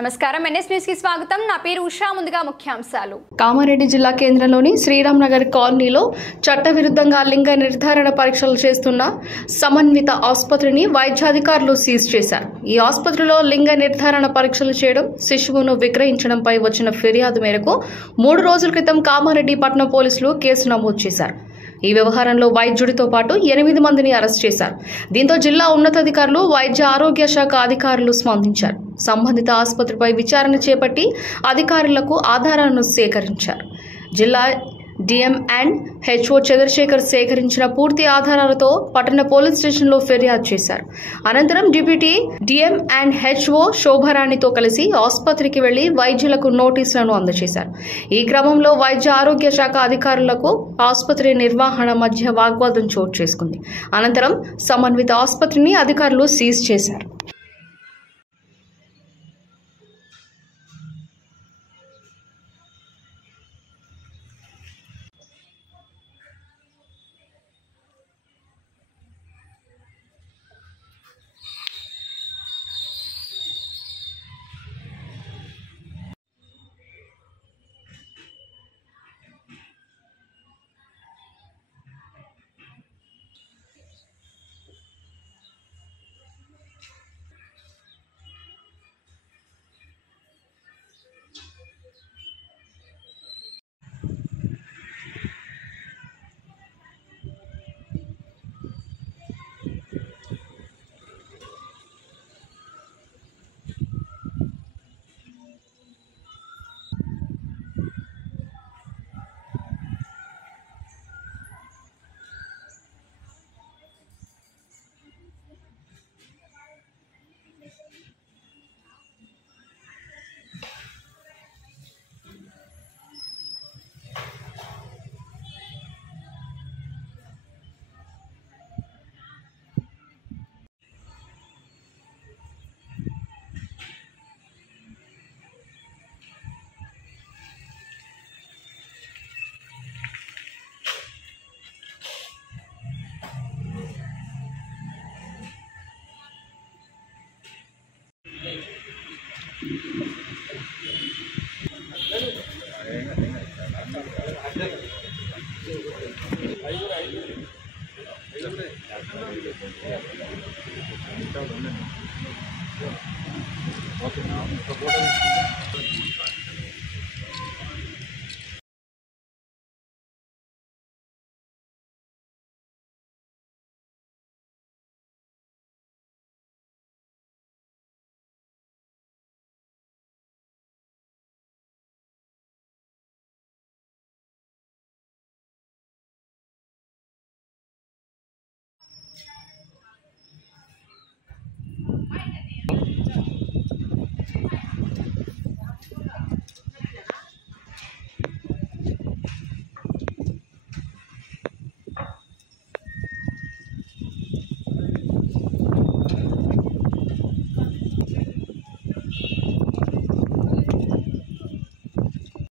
నమస్కారం NS news కి స్వాగతం నా పేరు ఉషా ముందుగా ముఖ్యాంశాలు కామారెడ్డి జిల్లా కేంద్రంలోని శ్రీరామ్ నగర్ కాలనీలో చట్టవిరుద్ధంగా లింగ నిర్ధారణ పరీక్షలు చేస్తున్న సమన్విత ఆసుపత్రిని వైద్యాధికారులు సీజ్ చేశారు। ఈ ఆసుపత్రిలో లింగ నిర్ధారణ పరీక్షలు చేయడం శిశువును విక్రయించడంపై వచ్చిన ఫిర్యాదు మేరకు 3 రోజుల క్రితం కామారెడ్డి పట్టణ పోలీసులు కేసు నమోదు చేశారు। ఈ వ్యవహారంలో వైద్యుడితో పాటు 8 మందిని అరెస్ట్ చేశారు। దీంతో జిల్లా ఉన్నతాధికారులు వైద్య ఆరోగ్య శాఖ అధికారులు స్పందించారు। సంబంధిత ఆసుపత్రిపై విచారణ చేపట్టి అధికారులకు ఆధారాలను సేకరించారు। జిల్లా డిఎం అండ్ హెచ్ఓ చంద్రశేఖర్ సేకరించిన పూర్తి ఆధారాలతో పట్టణ పోలీస్ స్టేషన్లో ఫిర్యాదు చేశారు। అనంతరం డిప్యూటీ డిఎం అండ్ హెచ్ఓ శోభారాణితో కలిసి ఆసుపత్రికి వెళ్లి వైద్యులకు నోటీసులను అందజేశారు। ఈ క్రమంలో వైద్య ఆరోగ్య శాఖ అధికారులకు ఆసుపత్రి నిర్వహణ మధ్య వాగ్వాదం చోటు చేసుకుంది। అనంతరం సమన్విత ఆసుపత్రిని అధికారులు సీజ్ చేశారు।